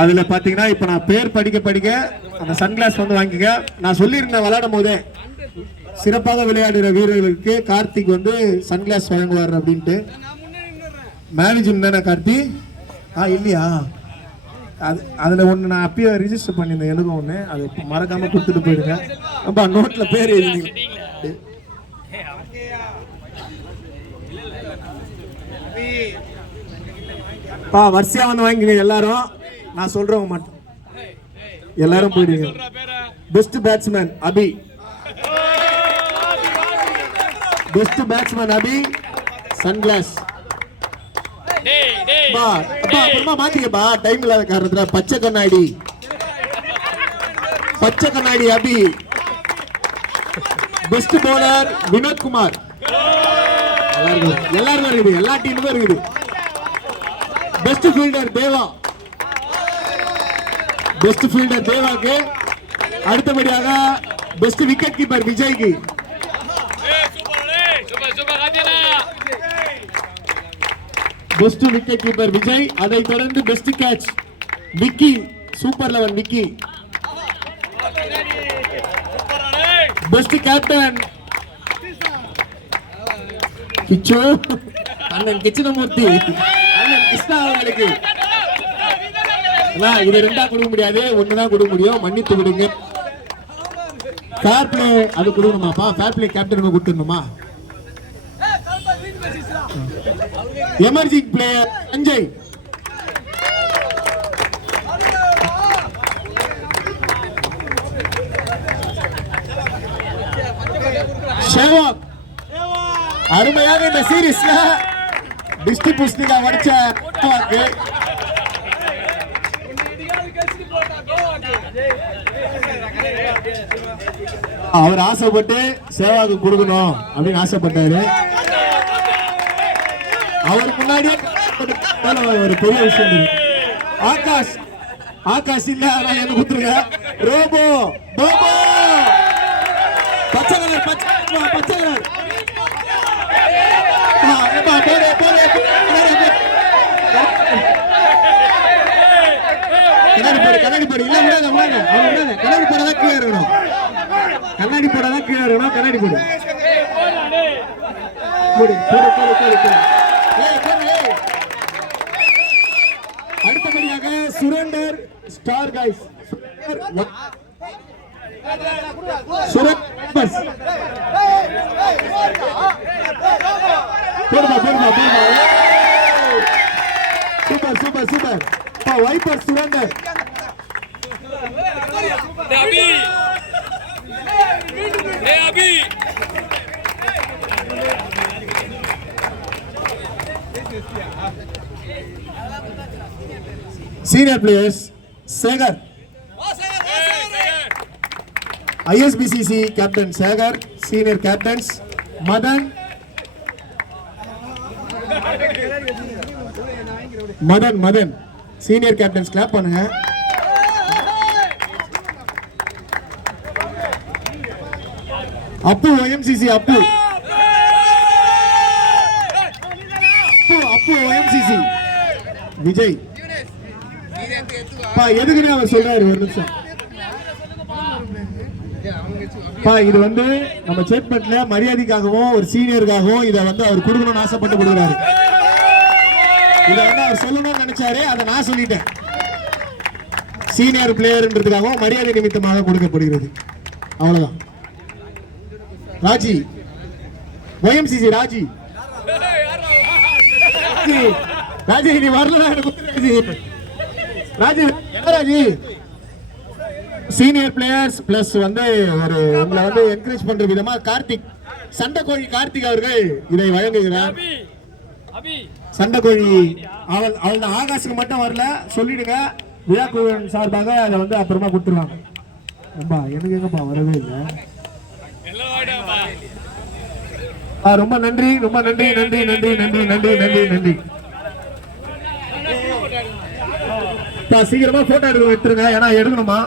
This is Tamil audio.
அதுல பாத்தீங்கன்னா இப்ப நான் பேர் படிக்க படிக்க அந்த சன்கிளாஸ் வந்து வாங்கிக்க. நான் சொல்லியிருந்தேன் விளையாடும் போதே சிறப்பாக விளையாடுற வீரர்களுக்கு கார்த்திக் வந்து சன்கிளாஸ் வழங்குவார் அப்படின்ட்டு. மேனேஜர் தானே கார்த்தி? இல்லையா? அதுல ஒண்ணு நான் அப்பயே ரிஜிஸ்டர் பண்ணியிருந்தேன், எனக்கும் ஒண்ணு. அது மறக்காம கொடுத்துட்டு போயிடுங்க. அப்பா நோட்ல பேர் எழுதி வரிசையா வந்து வாங்கிங்க எல்லாரும். நான் சொல்றவங்க மட்டும் எல்லாரும் போயிடுங்க. பெஸ்ட் பேட்ஸ்மேன் அபி, பெஸ்ட் பேட்ஸ்மேன் அபி சன்கிளாஸ். மாத்திக்கப்பா டைம் இல்லாத காரணத்துல. பச்சை கண்ணாடி, பச்சை கண்ணாடி அபி. Best bowler Vinodkumar. எல்லாரும் இருக்குது, எல்லா டீமுக்கும் இருக்குது. பெஸ்ட் ஃபீல்டர் தேவா, பெஸ்ட் ஃபீல்டர் தேவாக்கு. அடுத்தபடியாக பெஸ்ட் விக்கெட் கீப்பர் விஜய்க்கு. Best wicket keeper Vijay. அதை தொடர்ந்து best catch Vicky, super 11 Vicky. Best captain கிச்சு, அண்ணன் கிச்சனமூர்த்தி, அண்ணன் கிருஷ்ணா அவர்களுக்கு. இது ரெண்டா கொடுக்க முடியாது, ஒண்ணுதான் கொடுக்க முடியும், மன்னித்து விடுங்க. ஃபேர் பிளே அது கொடுக்கணுமாப்பா? ஃபேர் பிளே கேப்டன் கொடுத்துடணுமா? Emerging player Sanjay. ஷேவாக் அருமையாக இந்த சீரீஸ்ல டிஸ்ட்ரிபியூஷன் வடிச்ச. அவர் ஆசைப்பட்டு சேவாக்கு கொடுக்கணும் அப்படின்னு ஆசைப்பட்டாரு. அவருக்கு முன்னாடி ஒரு பெரிய விஷயம். ஆகாஷ், ஆகாஷ் இல்ல என்ன குத்துருங்க. ரோபோ, ரோபோ பச்சை கலர், பச்சை கலர். கண்ணாடி போடு, இல்ல விடாத, கண்ணாடி போடதான் கீழே இருக்கணும், கண்ணாடி போடதான் கீழே இருக்கணும். கண்ணாடி போடு, அடுத்தபடியாக Surender star guys. Super super super. வைப்பர் Surender. Senior players Sagar, ISBCC captain Sagar, senior captains Madan, senior captains clap பண்ணுங்க. அப்பு OMCC, அப்பு OMCC விஜய். எதுக்குன்னு அவர் சொல்றாரு, ஒரு நிமிஷம். இது வந்து நம்ம சேட்மெண்ட்ல மரியாதைக்காகவும் ஒரு சீனியருக்காகவும் இதை வந்து அவர் கொடுக்கணும்னு ஆசைப்பட்டு கொடுக்குறாரு. இதை வந்து அவர் சொல்லணும்னு நினைச்சாரு, அதை நான் சொல்லிட்டேன். சீனியர் பிளேயர்ன்றதுக்காகவும் மரியாதை நிமித்தமாக கொடுக்கப்படுகிறது, அவ்வளவுதான். ராஜி, OMCC ராஜி. ராஜி நீ வரல, Raji Raji. Senior players plus வந்து ஒரு உங்களை வந்து என்கரேஜ் பண்ற விதமா கார்த்திக், சண்டைக்கோழி கார்த்திக் அவர்கள் இதை வழங்குகிறார். சண்டைக்கோழி அவள் தான். ஆகாஷுக்கு மட்டும் வரல, சொல்லிடுங்க. விழா குழுவின் சார்பாக அதை வந்து அப்புறமா கொடுத்துருவாங்க. எனக்கு எங்கப்பா வரவே இல்லை. ரொம்ப நன்றி, ரொம்ப நன்றி, நன்றி நன்றி நன்றி நன்றி நன்றி நன்றி. சீக்கிரமா போட்டோ எடுத்துருங்க, ஏன்னா எடுக்கணுமா.